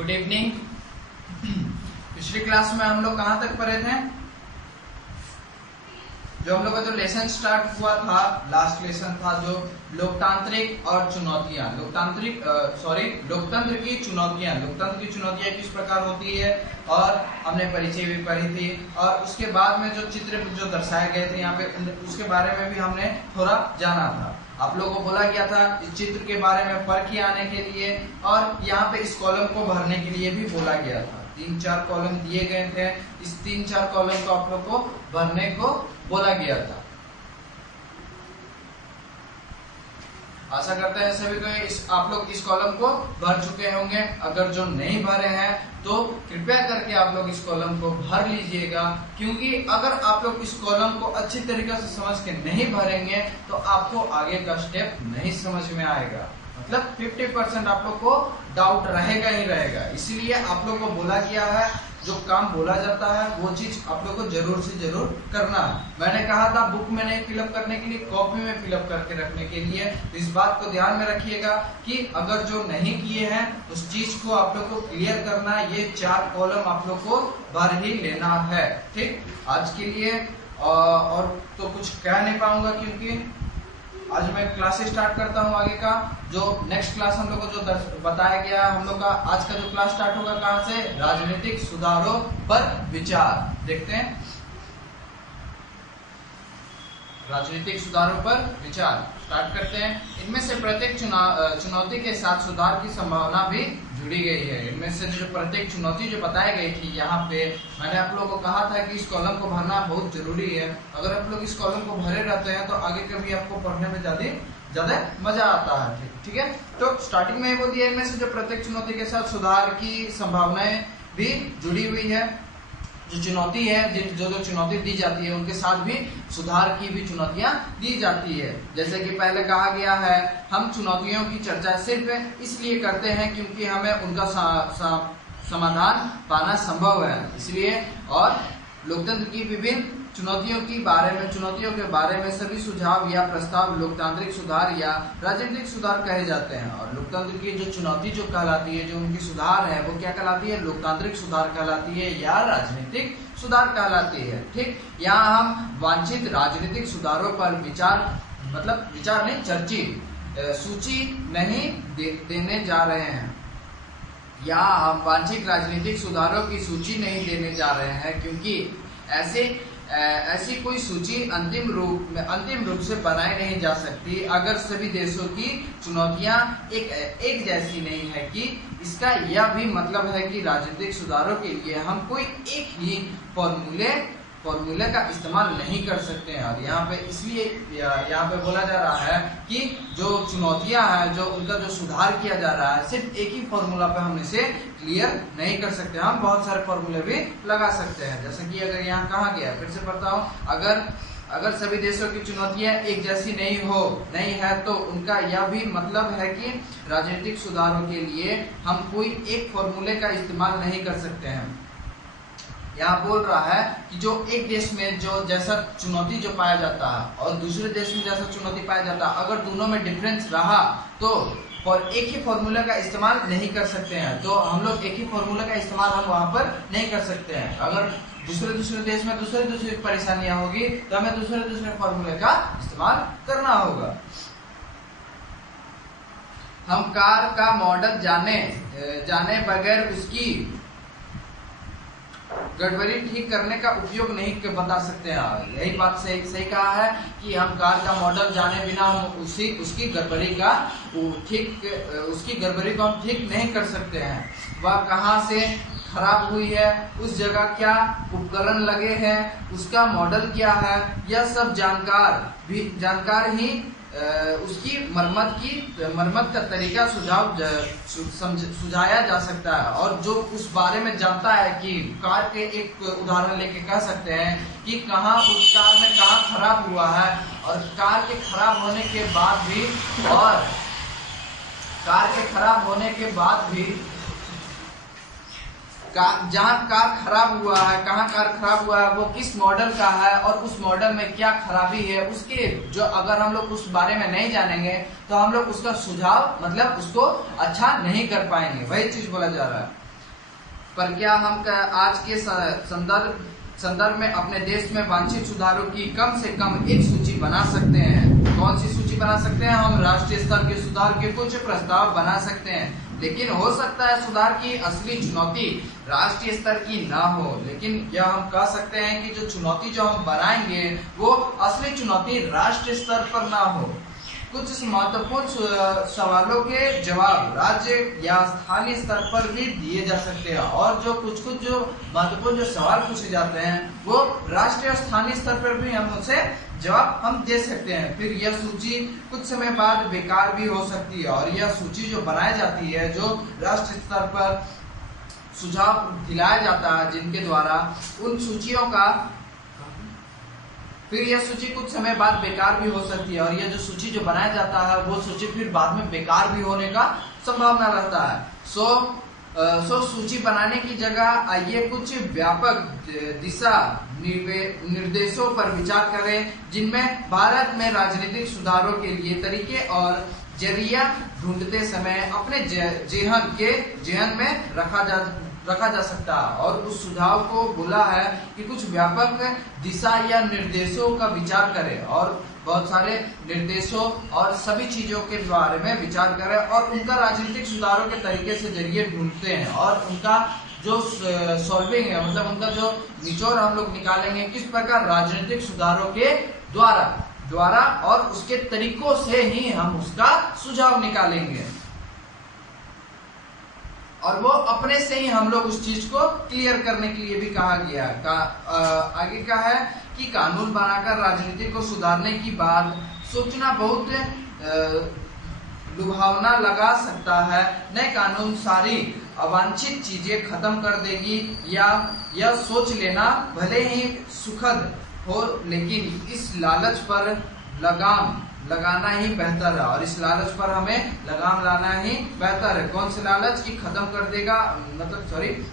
Good evening. पिछली class में हम लोग कहाँ तक पढ़े थे? जो हम लोग का जो लेसन स्टार्ट हुआ था, लास्ट लेसन था जो लोकतांत्रिक और चुनौतियां, लोकतंत्र की चुनौतियां किस प्रकार होती है, और हमने परिचय भी पढ़ी थी। और उसके बाद में जो चित्र जो दर्शाए गए थे यहाँ पे, उसके बारे में भी हमने थोड़ा जाना था। आप लोगों को बोला गया था इस चित्र के बारे में पढ़ के आने के लिए, और यहाँ पे इस कॉलम को भरने के लिए भी बोला गया था। 3-4 कॉलम दिए गए थे, इस 3-4 कॉलम को आप लोग को भरने को बोला गया था। आशा करते हैं सभी को आप लोग इस कॉलम को भर चुके होंगे। अगर जो नहीं भरे हैं तो कृपया करके आप लोग इस कॉलम को भर लीजिएगा, क्योंकि अगर आप लोग इस कॉलम को अच्छी तरीके से समझ के नहीं भरेंगे तो आपको आगे का स्टेप नहीं समझ में आएगा। मतलब 50% आप लोग को डाउट रहेगा ही रहेगा। इसीलिए आप लोग को बोला गया है, जो काम बोला जाता है वो चीज आप लोग को जरूर से जरूर करना है। मैंने कहा था बुक में नहीं फिलअप करने के लिए, कॉपी में फिलअप करके रखने के लिए। इस बात को ध्यान में रखिएगा कि अगर जो नहीं किए हैं उस चीज को आप लोग को क्लियर करना है। ये 4 कॉलम आप लोग को भर ही लेना है, ठीक। आज के लिए और तो कुछ कह नहीं पाऊंगा, क्योंकि आज मैं क्लास स्टार्ट करता हूं आगे का। जो नेक्स्ट क्लास हम लोग को जो बताया गया हम लोग का आज का जो क्लास स्टार्ट होगा कहां से? राजनीतिक सुधारों पर विचार। देखते हैं राजनीतिक सुधारों पर विचार स्टार्ट करते हैं। इनमें से प्रत्येक चुनौती के साथ सुधार की संभावना भी जुड़ी गई है। इनमें से जो प्रत्येक चुनौती जो बताई गई थी यहाँ पे, मैंने आप लोगों को कहा था कि इस कॉलम को भरना बहुत जरूरी है। अगर आप लोग इस कॉलम को भरे रहते हैं तो आगे कभी आपको पढ़ने में ज्यादा मजा आता है, ठीक है। तो स्टार्टिंग में बोल दिया इनमें से जो प्रत्येक चुनौती के साथ सुधार की संभावनाएं भी जुड़ी हुई है। जो चुनौती है, जो चुनौती दी जाती है उनके साथ भी सुधार की भी चुनौतियां दी जाती है। जैसे कि पहले कहा गया है, हम चुनौतियों की चर्चा सिर्फ इसलिए करते हैं क्योंकि हमें उनका समाधान पाना संभव है, इसलिए। और लोकतंत्र की विभिन्न चुनौतियों के बारे में सभी सुझाव या प्रस्ताव लोकतांत्रिक सुधार या राजनीतिक सुधार कहे जाते हैं। और लोकतंत्र की जो चुनौती जो कहलाती है, जो उनकी सुधार है, वो क्या कहलाती है? लोकतांत्रिक सुधार कहलाती है या राजनीतिक सुधार कहलाती है, ठीक। यहाँ हम वांछित राजनीतिक सुधारों पर विचार नहीं, चर्चित सूची नहीं देने जा रहे हैं। या हम वांछित राजनीतिक सुधारों की सूची नहीं देने जा रहे हैं, क्योंकि ऐसी कोई सूची अंतिम रूप से बनाई नहीं जा सकती अगर सभी देशों की चुनौतियां एक जैसी नहीं है। कि इसका यह भी मतलब है कि राजनीतिक सुधारों के लिए हम कोई एक ही फॉर्मूले का इस्तेमाल नहीं कर सकते हैं। और यहाँ पे इसलिए यहाँ पे बोला जा रहा है कि जो चुनौतियां हैं, जो उनका जो सुधार किया जा रहा है, सिर्फ एक ही फॉर्मूला पे हम इसे क्लियर नहीं कर सकते। हम बहुत सारे फॉर्मूले भी लगा सकते हैं। जैसे कि अगर यहाँ कहा गया, फिर से पढ़ता हूँ, अगर सभी देशों की चुनौतियां एक जैसी नहीं है तो उनका यह भी मतलब है कि राजनीतिक सुधारों के लिए हम कोई एक फॉर्मूले का इस्तेमाल नहीं कर सकते हैं। यहाँ बोल रहा है कि जो एक देश में जो जैसा चुनौती जो पाया जाता है और दूसरे देश में जैसा चुनौती पाया जाता है, अगर दोनों में डिफरेंस रहा तो एक ही फॉर्मूला का इस्तेमाल नहीं कर सकते हैं। तो हम लोग एक ही फॉर्मूला का इस्तेमाल हम वहाँ पर नहीं कर सकते हैं। अगर दूसरे देश में दूसरी परेशानियां होगी तो हमें दूसरे फॉर्मूले का इस्तेमाल करना होगा। हम कार का मॉडल जाने बगैर उसकी गड़बड़ी ठीक करने का उपयोग नहीं बता सकते हैं। यही बात सही कहा है कि हम कार का मॉडल जाने बिना हम उसकी गड़बड़ी को हम ठीक नहीं कर सकते हैं। वह कहाँ से खराब हुई है, उस जगह क्या उपकरण लगे हैं, उसका मॉडल क्या है, यह सब जानकार ही उसकी मरम्मत का तरीका सुझाया जा सकता है। और जो उस बारे में जानता है कि कार के एक उदाहरण लेके कह सकते हैं कि उस कार में कहाँ खराब हुआ है, और कार के खराब होने के बाद भी जहाँ कार खराब हुआ है, कहाँ कार खराब हुआ है, वो किस मॉडल का है और उस मॉडल में क्या खराबी है, उसके जो अगर हम लोग उस बारे में नहीं जानेंगे तो हम लोग उसका सुझाव मतलब उसको अच्छा नहीं कर पाएंगे। वही चीज बोला जा रहा है। पर क्या हम आज के संदर्भ में अपने देश में वांछित सुधारों की कम से कम एक सूची बना सकते हैं? कौन सी सूची बना सकते हैं? हम राष्ट्रीय स्तर के सुधार के कुछ प्रस्ताव बना सकते हैं, लेकिन हो सकता है सुधार की असली चुनौती राष्ट्रीय स्तर की ना हो। लेकिन यह हम कह सकते हैं कि जो चुनौती जो हम बनाएंगे वो असली चुनौती राष्ट्रीय स्तर पर ना हो। कुछ महत्वपूर्ण सवालों के जवाब राज्य या स्थानीय स्तर पर भी दिए जा सकते हैं, और जो कुछ जो महत्वपूर्ण जो सवाल पूछे जाते हैं वो राष्ट्रीय और स्थानीय स्तर पर भी हम उनसे जवाब हम दे सकते हैं। फिर यह सूची कुछ समय बाद बेकार भी हो सकती है, और यह सूची जो बनाई जाती है, जो राष्ट्रीय स्तर पर सुझाव दिलाया जाता है, जिनके द्वारा उन सूचियों का फिर यह सूची कुछ समय बाद बेकार भी हो सकती है, और यह जो सूची जो बनाया जाता है वो सूची फिर बाद में बेकार भी होने का संभावना रहता है। सो सूची बनाने की जगह आइए कुछ व्यापक दिशा निर्देशों पर विचार करें, जिनमें भारत में राजनीतिक सुधारों के लिए तरीके और जरिया ढूंढते समय अपने जेहन में रखा जा सकता है। और उस सुझाव को बोला है कि कुछ व्यापक दिशा या निर्देशों का विचार करें, और बहुत सारे निर्देशों और सभी चीजों के बारे में विचार करें, और उनका राजनीतिक सुधारों के तरीके से जरिए ढूंढते हैं, और उनका जो सॉल्विंग है, मतलब उनका जो निचोड़ हम लोग निकालेंगे किस प्रकार राजनीतिक सुधारों के द्वारा और उसके तरीकों से ही हम उसका सुझाव निकालेंगे, और वो अपने से ही हम लोग उस चीज को क्लियर करने के लिए भी कहा गया। आगे का है कि कानून बनाकर राजनीति को सुधारने की बात सोचना बहुत लुभावना लगा सकता है। नए कानून सारी अवांछित चीजें खत्म कर देगी, या यह सोच लेना भले ही सुखद हो, लेकिन इस लालच पर लगाम लगाना ही बेहतर है, और इस लालच पर हमें लगाम लाना ही बेहतर है। कौन से लालच की खत्म कर देगा,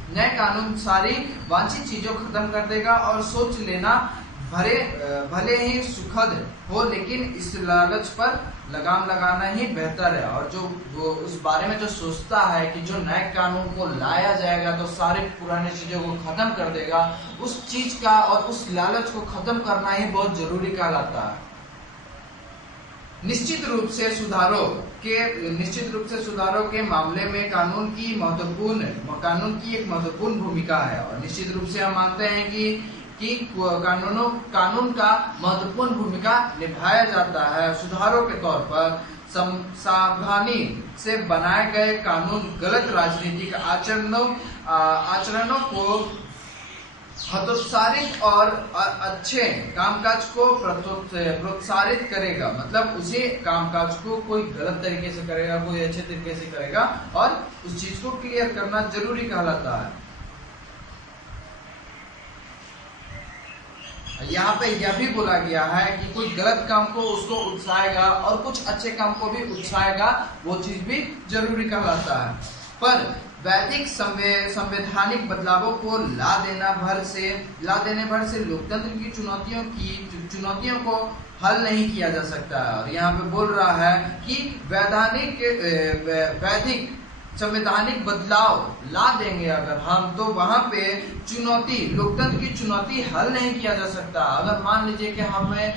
नए कानून सारी वांछित चीजों खत्म कर देगा, और सोच लेना भले ही सुखद हो, लेकिन इस लालच पर लगाम लगाना ही बेहतर है। और जो वो उस बारे में जो सोचता है कि जो नए कानून को लाया जाएगा तो सारे पुराने चीजों को खत्म कर देगा, उस चीज का और उस लालच को खत्म करना ही बहुत जरूरी कहलाता है। निश्चित रूप से सुधारों के मामले में कानून की एक महत्वपूर्ण भूमिका है, और निश्चित रूप से हम मानते हैं कि कानून का महत्वपूर्ण भूमिका निभाया जाता है। सुधारों के तौर पर सावधानी से बनाए गए कानून गलत राजनीतिक आचरणों को हतोत्साहित और अच्छे कामकाज को प्रोत्साहित करेगा। मतलब उसी कामकाज को कोई गलत तरीके से करेगा, कोई अच्छे तरीके से करेगा, और उस चीज को क्लियर करना जरूरी कहलाता है। यहाँ पे यह भी बोला गया है कि कोई गलत काम को उसको उत्साहेगा और कुछ अच्छे काम को भी उत्साहेगा, वो चीज भी जरूरी कहलाता है। पर वैदिक संवैधानिक बदलावों को ला देने भर से लोकतंत्र की चुनौतियों को हल नहीं किया जा सकता है। और यहाँ पे बोल रहा है कि वैदिक संवैधानिक बदलाव ला देंगे अगर हम, तो वहां पे लोकतंत्र की चुनौती हल नहीं किया जा सकता। अगर मान लीजिए कि हमें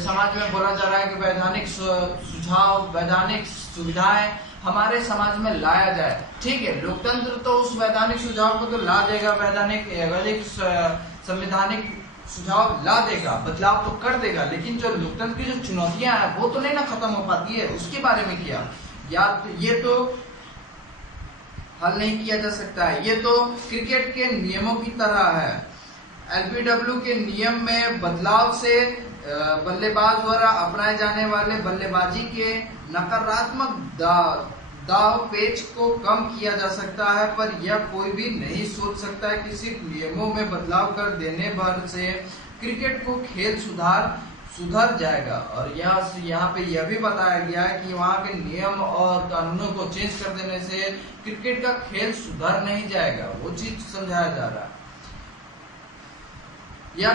समाज में बोला जा रहा है कि वैधानिक सुझाव, वैधानिक सुविधाएं हमारे समाज में लाया जाए, ठीक है, लोकतंत्र तो उस वैधानिक सुझाव को तो ला देगा, वैधानिक संवैधानिक सुझाव ला देगा, बदलाव तो कर देगा, लेकिन जो लोकतंत्र की जो चुनौतियां हैं वो तो नहीं ना खत्म हो पाती है। उसके बारे में किया या ये तो हल नहीं किया जा सकता है। ये तो क्रिकेट के नियमों की तरह है। एलबीडब्ल्यू के नियम में बदलाव से बल्लेबाज द्वारा अपनाए जाने वाले बल्लेबाजी के नकारात्मक दाव पेच को कम किया जा सकता है, पर यह कोई भी नहीं सोच सकता है कि सिर्फ नियमों में बदलाव कर देने भर से क्रिकेट को खेल सुधर जाएगा। और यहाँ पे यह भी बताया गया है कि वहाँ के नियम और कानूनों को चेंज कर देने से क्रिकेट का खेल सुधर नहीं जाएगा, वो चीज समझाया जा रहा है। यह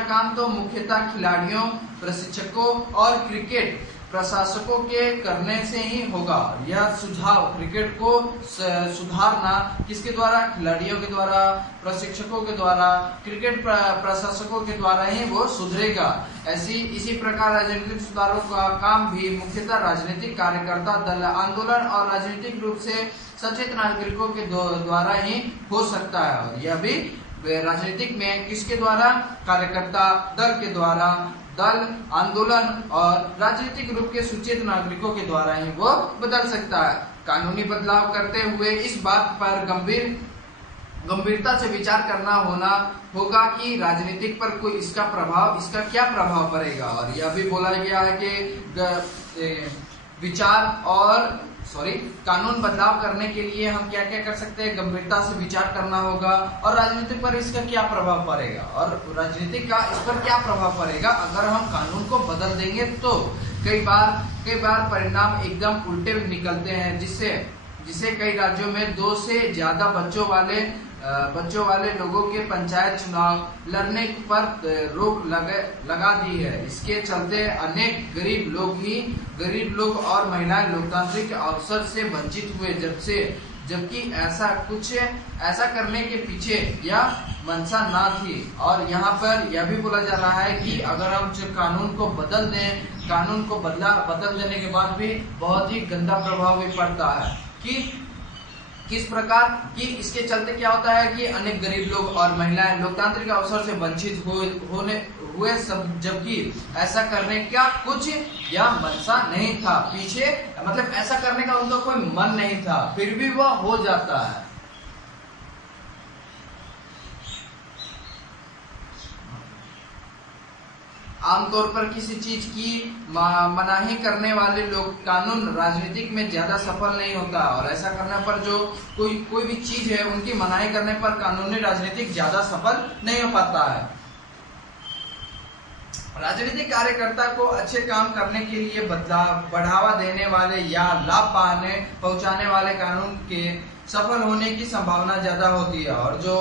काम तो मुख्यतः खिलाड़ियों, प्रशिक्षकों और क्रिकेट प्रशासकों के करने से ही होगा। यह सुझाव क्रिकेट को सुधारना किसके द्वारा, खिलाड़ियों के द्वारा, प्रशिक्षकों के द्वारा, क्रिकेट प्रशासकों के द्वारा ही वो सुधरेगा। इसी प्रकार राजनीतिक सुधारों का काम भी मुख्यतः राजनीतिक कार्यकर्ता दल, आंदोलन और राजनीतिक रूप से सचेत नागरिकों के द्वारा ही हो सकता है। और यह भी राजनीतिक में किसके द्वारा, कार्यकर्ता दल के द्वारा, दल, आंदोलन और राजनीतिक रूप के सुचेत नागरिकों के द्वारा ही वो बदल सकता है। कानूनी बदलाव करते हुए इस बात पर गंभीरता से विचार करना होगा कि राजनीतिक पर कोई इसका क्या प्रभाव पड़ेगा। और यह भी बोला गया है कि कानून बदलाव करने के लिए हम क्या क्या कर सकते हैं, गंभीरता से विचार करना होगा और राजनीति पर इसका क्या प्रभाव पड़ेगा और राजनीति का इस पर क्या प्रभाव पड़ेगा अगर हम कानून को बदल देंगे। तो कई बार परिणाम एकदम उल्टे निकलते हैं, जिससे कई राज्यों में 2 से ज्यादा बच्चों वाले लोगों के पंचायत चुनाव लड़ने पर रोक लगा दी है। इसके चलते अनेक गरीब लोग और महिलाएं लोकतांत्रिक अवसर से वंचित हुए, जबकि ऐसा करने के पीछे यह मंशा ना थी। और यहाँ पर यह भी बोला जा रहा है कि अगर हम कानून को बदल दें, कानून को बदल देने के बाद भी बहुत ही गंदा प्रभाव भी पड़ता है कि किस प्रकार कि इसके चलते क्या होता है कि अनेक गरीब लोग और महिलाएं लोकतांत्रिक अवसर से वंचित हुए जबकि ऐसा करने का कुछ या मंशा नहीं था पीछे, मतलब ऐसा करने का उनका कोई मन नहीं था, फिर भी वह हो जाता है। आमतौर पर किसी चीज की मनाही करने वाले लोग कानून राजनीतिक में ज्यादा सफल नहीं होता और ऐसा करने पर जो कोई भी चीज है उनकी मनाही करने पर कानूनी राजनीतिक ज्यादा सफल नहीं हो पाता है। राजनीतिक कार्यकर्ता को अच्छे काम करने के लिए बढ़ावा देने वाले या लाभ पहुंचाने वाले कानून के सफल होने की संभावना ज्यादा होती है। और जो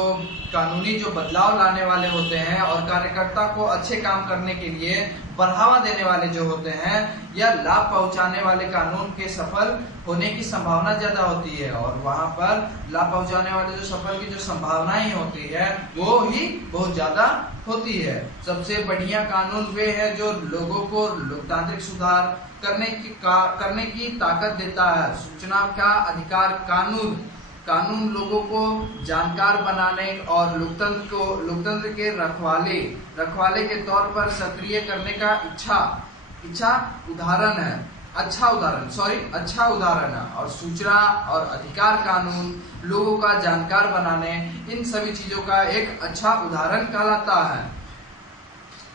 कानूनी जो बदलाव लाने वाले होते हैं और कार्यकर्ता को अच्छे काम करने के लिए बढ़ावा देने वाले जो होते हैं या लाभ पहुंचाने वाले कानून के सफल होने की संभावना ज्यादा होती है। और वहां पर लाभ पहुंचाने वाले जो सफल की जो संभावनाएं होती है वो ही बहुत ज्यादा होती है। सबसे बढ़िया कानून वे है जो लोगों को लोकतांत्रिक सुधार करने की ताकत देता है। सूचना का अधिकार कानून लोगों को जानकार बनाने और लोकतंत्र के रखवाले के तौर पर सक्रिय करने का अच्छा उदाहरण है। और सूचना और अधिकार कानून लोगों का जानकार बनाने, इन सभी चीजों का एक अच्छा उदाहरण कहलाता है।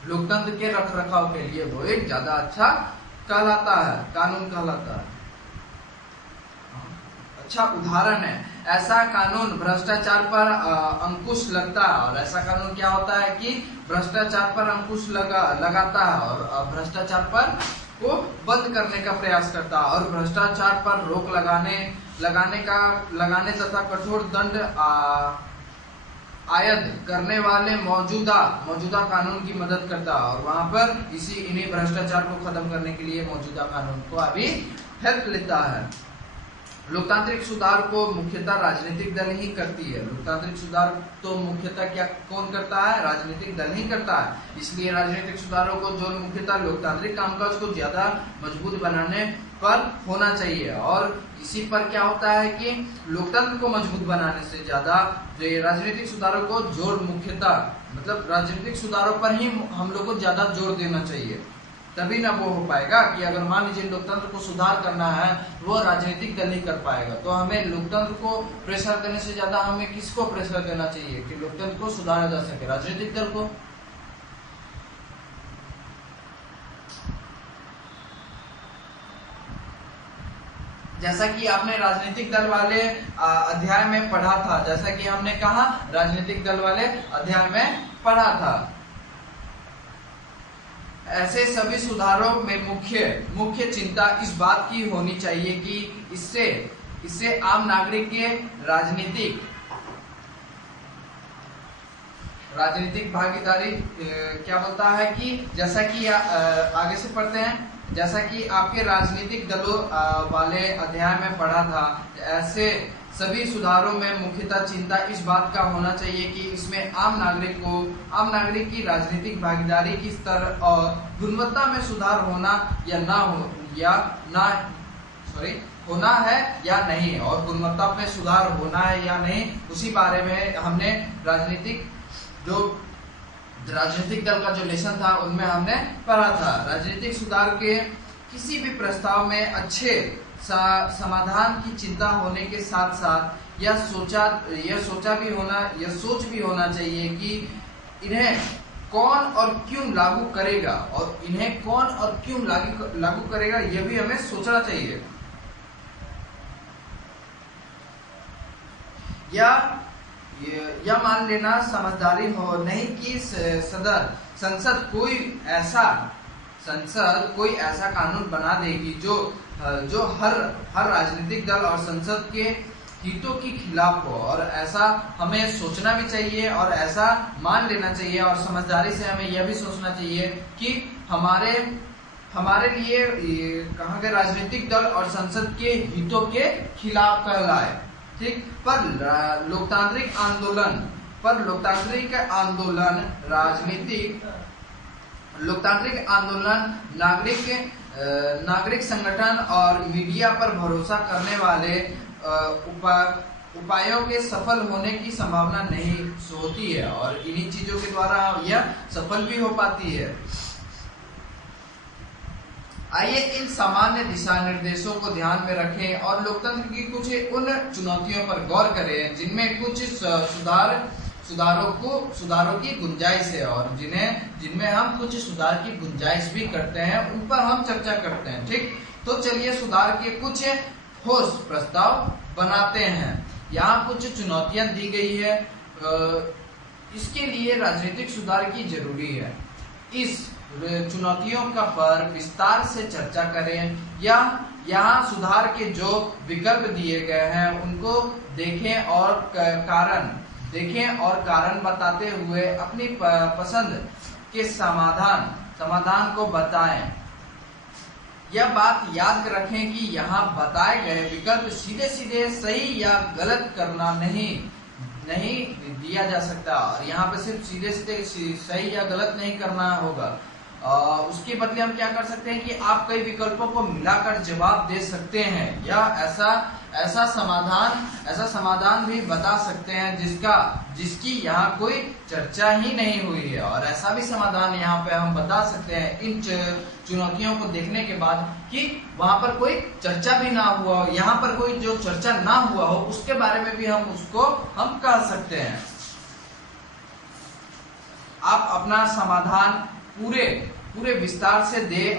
लोकतंत्र के रखरखाव के लिए वो एक ज्यादा अच्छा कहलाता है, कानून कहलाता है, अच्छा उदाहरण है। ऐसा कानून भ्रष्टाचार पर अंकुश लगता है। और ऐसा कानून क्या होता है कि भ्रष्टाचार पर अंकुश लगाता है और भ्रष्टाचार पर को बंद करने का प्रयास करता है और भ्रष्टाचार पर रोक लगाने तथा कठोर दंड आयद करने वाले मौजूदा कानून की मदद करता है। और वहां पर इन्हीं भ्रष्टाचार को खत्म करने के लिए मौजूदा कानून को अभी हेल्प लेता है। लोकतांत्रिक सुधार को मुख्यतः राजनीतिक दल ही करती है। लोकतांत्रिक सुधार तो मुख्यतः कौन करता है, राजनीतिक दल ही करता है। इसलिए राजनीतिक सुधारों को जो मुख्यतः लोकतांत्रिक कामकाज को ज्यादा मजबूत बनाने पर होना चाहिए। और इसी पर क्या होता है कि लोकतंत्र को मजबूत बनाने से ज्यादा राजनीतिक सुधारों को जोर मुख्यतः मतलब राजनीतिक सुधारों पर ही हम लोग को ज्यादा जोर देना चाहिए, तभी ना वो हो पाएगा। कि अगर मान लीजिए लोकतंत्र को सुधार करना है वो राजनीतिक दल ही कर पाएगा, तो हमें लोकतंत्र को प्रेशर देने से ज्यादा हमें किसको प्रेशर देना चाहिए कि लोकतंत्र को सुधारा जा सके, राजनीतिक दल को। जैसा कि आपने राजनीतिक दल वाले अध्याय में पढ़ा था, जैसा कि हमने कहा राजनीतिक दल वाले अध्याय में पढ़ा था, ऐसे सभी सुधारों में मुख्य चिंता इस बात की होनी चाहिए कि इससे आम नागरिक के राजनीतिक भागीदारी क्या बोलता है कि जैसा कि आगे से पढ़ते हैं, जैसा कि आपके राजनीतिक दलों वाले अध्याय में पढ़ा था, ऐसे सभी सुधारों में मुख्यतः चिंता इस बात का होना चाहिए कि इसमें आम नागरिक की राजनीतिक भागीदारी की स्तर और गुणवत्ता में सुधार होना होना है या नहीं, और गुणवत्ता में सुधार होना है या नहीं, उसी बारे में हमने राजनीतिक दल का जो लेसन था उनमें हमने पढ़ा था। राजनीतिक सुधार के किसी भी प्रस्ताव में अच्छे समाधान की चिंता होने के साथ साथ यह सोच भी होना चाहिए कि इन्हें कौन और क्यों लागू करेगा, और इन्हें कौन और क्यों लागू करेगा यह भी हमें सोचना चाहिए। या मान लेना समझदारी हो नहीं कि संसद कोई ऐसा कानून बना देगी जो हर राजनीतिक दल और संसद के हितों के खिलाफ हो, और ऐसा हमें सोचना भी चाहिए और ऐसा मान लेना चाहिए, और समझदारी से हमें यह भी सोचना चाहिए कि हमारे लिए कहाँ के राजनीतिक दल और संसद के हितों के खिलाफ कहलाए, ठीक। पर लोकतांत्रिक आंदोलन नागरिक संगठन और मीडिया पर भरोसा करने वाले उपायों के सफल होने की संभावना नहीं होती है, और इन्हीं चीजों के द्वारा यह सफल भी हो पाती है। आइए इन सामान्य दिशा निर्देशों को ध्यान में रखें और लोकतंत्र की कुछ उन चुनौतियों पर गौर करें जिनमें कुछ सुधारों की गुंजाइश है, और जिनमें हम कुछ सुधार की गुंजाइश भी करते हैं, उन पर हम चर्चा करते हैं, ठीक। तो चलिए सुधार के कुछ ठोस प्रस्ताव बनाते हैं। यहाँ कुछ चुनौतियां दी गई है, इसके लिए राजनीतिक सुधार की जरूरी है। इस चुनौतियों का पर विस्तार से चर्चा करें, या यहाँ सुधार के जो विकल्प दिए गए हैं उनको देखें और कारण बताते हुए अपनी पसंद के समाधान को बताएं। यह बात याद रखें कि यहाँ बताए गए विकल्प सीधे सही या गलत करना नहीं दिया जा सकता, और यहाँ पे सिर्फ सीधे सही या गलत नहीं करना होगा। उसके बदले हम क्या कर सकते हैं कि आप कई विकल्पों को मिलाकर जवाब दे सकते हैं, या ऐसा समाधान भी बता सकते हैं जिसकी यहाँ कोई चर्चा ही नहीं हुई है, और ऐसा भी समाधान यहाँ पे हम बता सकते हैं इन चुनौतियों को देखने के बाद कि वहां पर कोई चर्चा भी ना हुआ हो, यहाँ पर कोई जो चर्चा ना हुआ हो उसके बारे में भी हम कह सकते हैं। आप अपना समाधान पूरे विस्तार से दे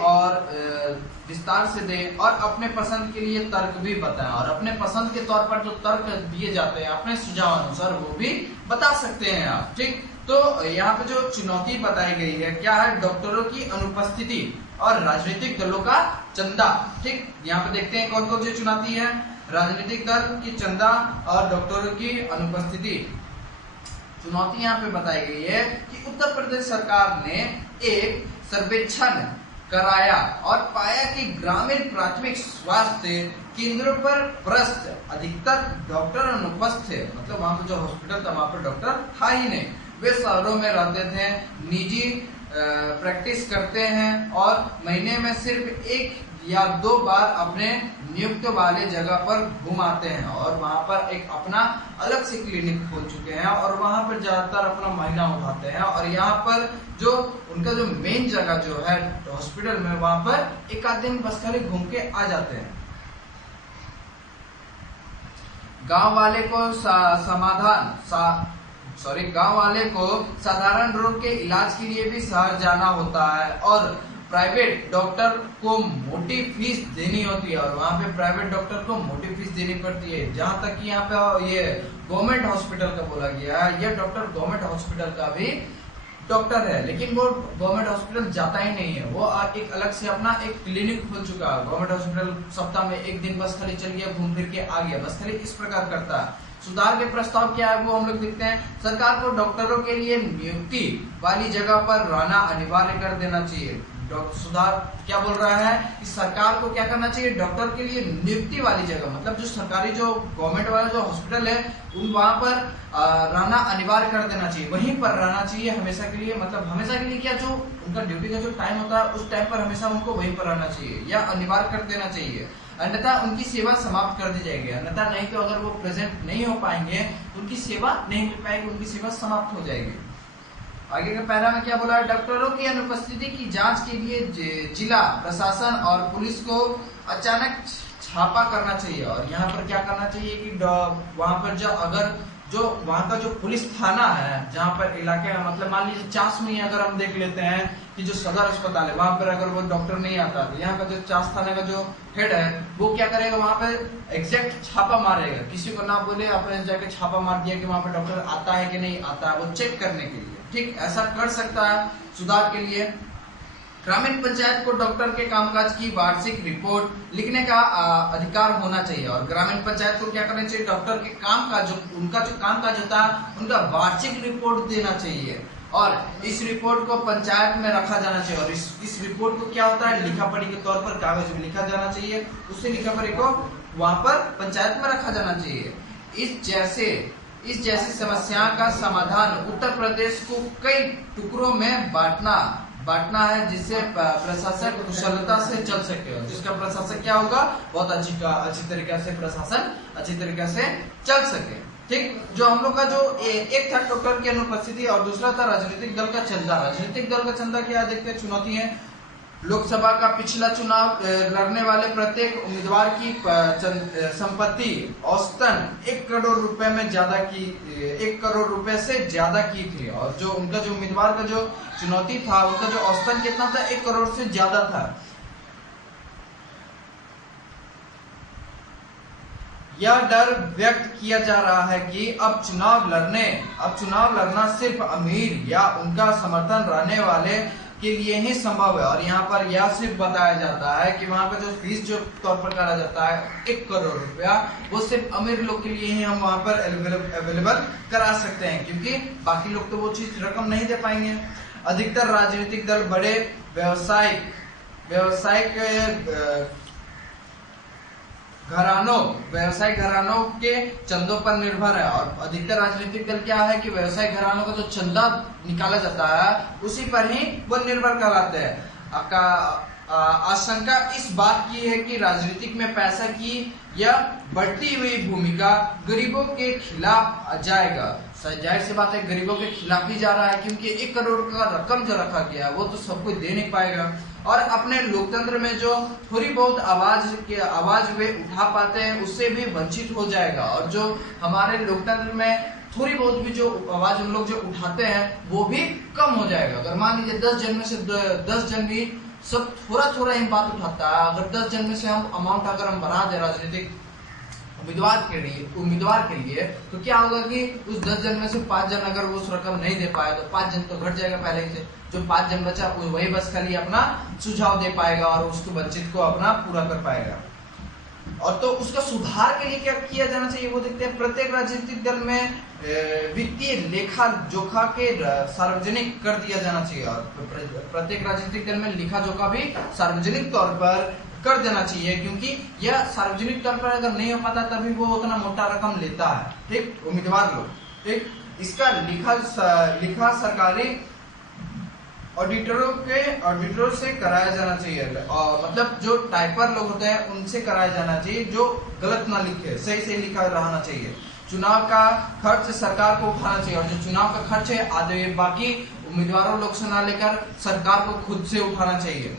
और अपने पसंद के लिए तर्क भी बताएं, और अपने पसंद के तौर पर जो तर्क दिए जाते हैं अपने सुझाव अनुसार वो भी बता सकते हैं आप, ठीक। तो यहाँ पे जो चुनौती बताई गई है क्या है, डॉक्टरों की अनुपस्थिति और राजनीतिक दलों का चंदा, ठीक। यहाँ पे देखते हैं कौन कौन सी चुनौती है, राजनीतिक दल की चंदा और डॉक्टरों की अनुपस्थिति। चुनौती यहाँ पे बताई गई है कि उत्तर प्रदेश सरकार ने एक सर्वेक्षण कराया और पाया कि ग्रामीण प्राथमिक स्वास्थ्य केंद्रों पर पृष्ठ अधिकतर डॉक्टर अनुपस्थित थे, मतलब वहां पर जो हॉस्पिटल था वहां पर डॉक्टर था ही नहीं। वे शहरों में रहते थे, निजी प्रैक्टिस करते हैं और महीने में सिर्फ 1 या 2 बार अपने नियुक्त वाले जगह पर घुमाते हैं, और वहां पर एक अपना अलग से क्लिनिक खोल चुके हैं और वहां पर ज्यादातर अपना महीना उठाते हैं, और यहाँ पर जो उनका जो मेन जगह जो है हॉस्पिटल में वहां पर एक आध दिन बस खाली घूम के आ जाते हैं। गांव वाले को साधारण रोग के इलाज के लिए भी शहर जाना होता है, और प्राइवेट डॉक्टर को मोटी फीस देनी होती है, और वहाँ पे प्राइवेट डॉक्टर को मोटी फीस देनी पड़ती है। जहाँ तक कि यहाँ पे ये गवर्नमेंट हॉस्पिटल का बोला गया है, ये डॉक्टर गवर्नमेंट हॉस्पिटल का भी डॉक्टर है, लेकिन वो गवर्नमेंट हॉस्पिटल जाता ही नहीं है, वो एक अलग से अपना एक क्लिनिक खोल चुका है। गवर्नमेंट हॉस्पिटल सप्ताह में 1 दिन बस खाली चल गया, घूम फिर के आ गया, बस खाली इस प्रकार करता है। सुधार के प्रस्ताव क्या है वो हम लोग देखते हैं। सरकार को डॉक्टरों के लिए नियुक्ति वाली जगह पर रहना अनिवार्य कर देना चाहिए। सुधार क्या बोल रहा है कि सरकार को क्या करना चाहिए, डॉक्टर के लिए नियुक्ति वाली जगह, मतलब जो सरकारी जो गवर्नमेंट वाला जो हॉस्पिटल है उन वहां पर रहना अनिवार्य कर देना चाहिए, वहीं पर रहना चाहिए हमेशा के लिए। मतलब हमेशा के लिए क्या, जो उनका ड्यूटी का जो टाइम होता है उस टाइम पर हमेशा उनको वहीं पर रहना चाहिए या अनिवार्य कर देना चाहिए, अन्यथा उनकी सेवा समाप्त कर दी जाएगी। अन्यथा नहीं तो अगर वो प्रेजेंट नहीं हो पाएंगे तो उनकी सेवा नहीं मिल पाएगी, उनकी सेवा समाप्त हो जाएगी। आगे का पैरा में क्या बोला है, डॉक्टरों की अनुपस्थिति की जांच के लिए जिला प्रशासन और पुलिस को अचानक छापा करना चाहिए। और यहाँ पर क्या करना चाहिए कि वहां पर जो वहां का जो पुलिस थाना है, जहाँ पर इलाके में, मतलब मान लीजिए चास में ही अगर हम देख लेते हैं कि जो सदर अस्पताल है वहां पर अगर वो डॉक्टर नहीं आता तो यहाँ का जो चास थाने का जो हेड है वो क्या करेगा, वहां पर एग्जैक्ट छापा मारेगा, किसी को ना बोले अपने जाके छापा मार दिया कि वहां पर डॉक्टर आता है कि नहीं आता है, वो चेक करने के लिए। ठीक, ऐसा कर सकता है सुधार के लिए। ग्रामीण पंचायत को डॉक्टर के कामकाज की वार्षिक रिपोर्ट लिखने का अधिकार होना चाहिए। और ग्रामीण पंचायत को क्या करना चाहिए, डॉक्टर के काम का जो उनका जो कामकाज होता है उनका वार्षिक रिपोर्ट देना चाहिए और इस रिपोर्ट को पंचायत में रखा जाना चाहिए। और इस रिपोर्ट को क्या होता है, लिखा पढ़ी के तौर पर कागज में लिखा जाना चाहिए, उसी लिखा पढ़ी को वहां पर पंचायत में रखा जाना चाहिए। इस जैसी समस्या का समाधान उत्तर प्रदेश को कई टुकड़ों में बांटना है, जिससे प्रशासन कुशलता से चल सके और जिसका प्रशासन क्या होगा, बहुत अच्छी तरीके से प्रशासन अच्छी तरीके से चल सके। ठीक, जो हम लोग का जो एक था डॉक्टर की अनुपस्थिति और दूसरा था राजनीतिक दल का चंदा। राजनीतिक दल का चंदा क्या देखते हैं, चुनौती है। लोकसभा का पिछला चुनाव लड़ने वाले प्रत्येक उम्मीदवार की संपत्ति औसतन 1 करोड़ रुपए में ज्यादा की 1 करोड़ रुपए से ज्यादा की थी। और जो उनका जो उम्मीदवार का जो चुनौती था उनका जो औसतन कितना था, 1 करोड़ से ज्यादा था। यह डर व्यक्त किया जा रहा है कि अब चुनाव लड़ना सिर्फ अमीर या उनका समर्थन रहने वाले के लिए ही संभव है। और यहाँ पर यह सिर्फ बताया जाता है कि वहाँ पर जो फीस जो तौर पर करा जाता है 1 करोड़ रुपया, वो सिर्फ अमीर लोग के लिए ही हम वहाँ पर अवेलेबल करा सकते हैं, क्योंकि बाकी लोग तो वो चीज रकम नहीं दे पाएंगे। अधिकतर राजनीतिक दल बड़े व्यवसायिक घरानों के चंदों पर निर्भर है। और अधिकतर राजनीतिक दल क्या है कि व्यवसायिक घरानों का जो चंदा निकाला जाता है उसी पर ही वो निर्भर कराते हैं। आशंका इस बात की है कि राजनीतिक में पैसा की यह बढ़ती हुई भूमिका गरीबों के खिलाफ जाएगा। जाहिर सी बात है, गरीबों के खिलाफ ही जा रहा है, क्योंकि 1 करोड़ का रकम जो रखा गया है वो तो सब कोई दे नहीं पाएगा। और अपने लोकतंत्र में जो थोड़ी बहुत आवाज वे उठा पाते हैं उससे भी वंचित हो जाएगा। और जो हमारे लोकतंत्र में थोड़ी बहुत भी जो आवाज उन लोग जो उठाते हैं वो भी कम हो जाएगा। अगर मान लीजिए 10 जन में से 10 जन भी सब थोड़ा ही बात उठाता है, अगर 10 जन में से हम अमाउंट अगर हम बढ़ा दे राजनीतिक उम्मीदवार के लिए, तो क्या होगा कि उस 10 जन में से 5 जन अगर वो उस रकम नहीं दे पाए तो 5 जन तो घट जाएगा पहले ही से। जो 5 जन बचा वही बस खाली अपना सुझाव दे पाएगा और उसको वंचित को अपना पूरा कर पाएगा। और तो उसका सुधार के लिए क्या किया जाना चाहिए वो देखते हैं। प्रत्येक राजनीतिक दल में वित्तीय लेखा जोखा के सार्वजनिक कर दिया जाना चाहिए। और प्रत्येक राजनीतिक दल में लेखा जोखा भी सार्वजनिक तौर पर कर देना चाहिए, क्योंकि यह सार्वजनिक तौर पर अगर नहीं हो पाता तभी वो उतना मोटा रकम लेता है। ठीक, उम्मीदवार लोग। ठीक, इसका लिखा सरकारी ऑडिटरों से कराया जाना चाहिए। और मतलब जो टाइपर लोग होते हैं उनसे कराया जाना चाहिए, जो गलत ना लिखे, सही लिखा रहना चाहिए। चुनाव का खर्च सरकार को उठाना चाहिए और जो चुनाव का खर्च है आधे बाकी उम्मीदवारों लोग से ना लेकर सरकार को खुद से उठाना चाहिए।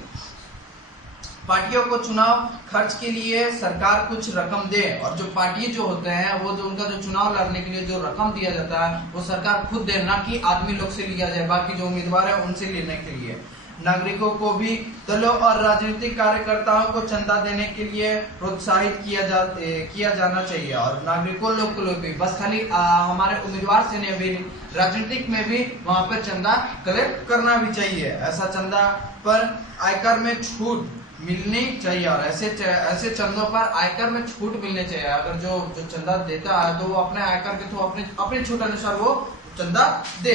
पार्टियों को चुनाव खर्च के लिए सरकार कुछ रकम दे और जो पार्टी जो होते हैं वो जो उनका जो चुनाव लड़ने के लिए जो रकम दिया जाता है वो सरकार खुद दे, ना कि आदमी लोग से लिया जाए, बाकी जो उम्मीदवार है उनसे लेने के लिए। नागरिकों को भी दलों और राजनीतिक कार्यकर्ताओं को चंदा देने के लिए प्रोत्साहित किया जाना चाहिए। और नागरिकों लोग को भी बस खाली हमारे उम्मीदवार से नहीं, भी राजनीतिक में भी वहां पर चंदा कलेक्ट करना भी चाहिए। ऐसा चंदा पर आयकर में छूट मिलनी चाहिए और ऐसे चंदों पर आयकर में छूट मिलनी चाहिए। अगर जो चंदा देता है तो वो अपने आयकर के थ्रू अपने छूट अनुसार वो चंदा दे।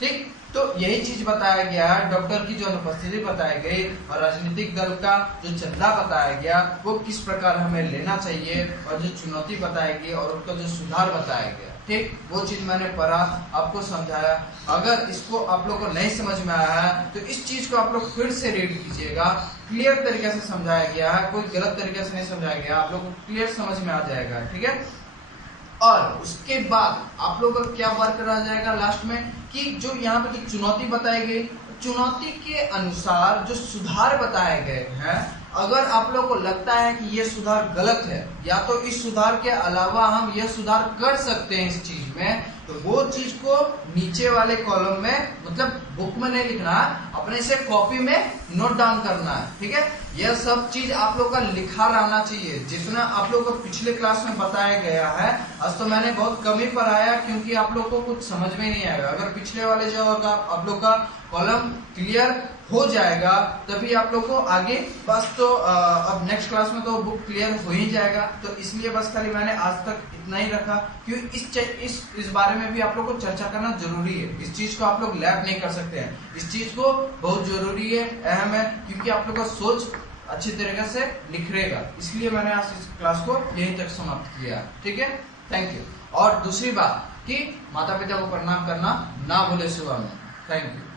ठीक, तो यही चीज बताया गया है, डॉक्टर की जो अनुपस्थिति बताई गई और राजनीतिक दल का जो चंदा बताया गया वो किस प्रकार हमें लेना चाहिए, और जो चुनौती बताई गई और उसका जो सुधार बताया गया, ठीक, वो चीज मैंने पढ़ा, आपको समझाया। अगर इसको आप लोग को नहीं समझ में आया है तो इस चीज को आप लोग फिर से रीड कीजिएगा, क्लियर तरीके से समझाया गया है, कोई गलत तरीके से नहीं समझाया गया, आप लोग को क्लियर समझ में आ जाएगा, ठीक है। और उसके बाद आप लोग का क्या वर्क रह जाएगा लास्ट में, कि जो यहाँ पे जो चुनौती बताई गई, चुनौती के अनुसार जो सुधार बताए गए हैं, अगर आप लोग को लगता है कि ये सुधार गलत है या तो इस सुधार के अलावा हम ये सुधार कर सकते हैं इस चीज में, तो वो चीज को नीचे वाले कॉलम में, मतलब बुक में नहीं लिखना है, अपने से कॉपी में नोट डाउन करना है, ठीक है। यह सब चीज आप लोग का लिखा रहना चाहिए, जितना आप लोग को पिछले क्लास में बताया गया है। आज तो मैंने बहुत कम ही पढ़ाया क्योंकि आप लोग को कुछ समझ में नहीं आएगा। अगर पिछले वाले जो होगा आप लोग का कॉलम क्लियर हो जाएगा तभी आप लोग को आगे बस, तो अब नेक्स्ट क्लास में तो बुक क्लियर हो ही जाएगा। तो इसलिए बस खाली मैंने आज तक इतना ही रखा, क्योंकि इस बारे में भी आप लोग को चर्चा करना जरूरी है। इस चीज को आप लोग लैप नहीं कर सकते हैं, इस चीज को बहुत जरूरी है, अहम है, क्योंकि आप लोग का सोच अच्छी तरीके से निखरेगा। इसलिए मैंने आज इस क्लास को यहीं तक समाप्त किया, ठीक है। Thank you. और दूसरी बात कि माता पिता को प्रणाम करना ना भूले सुबह में। Thank you.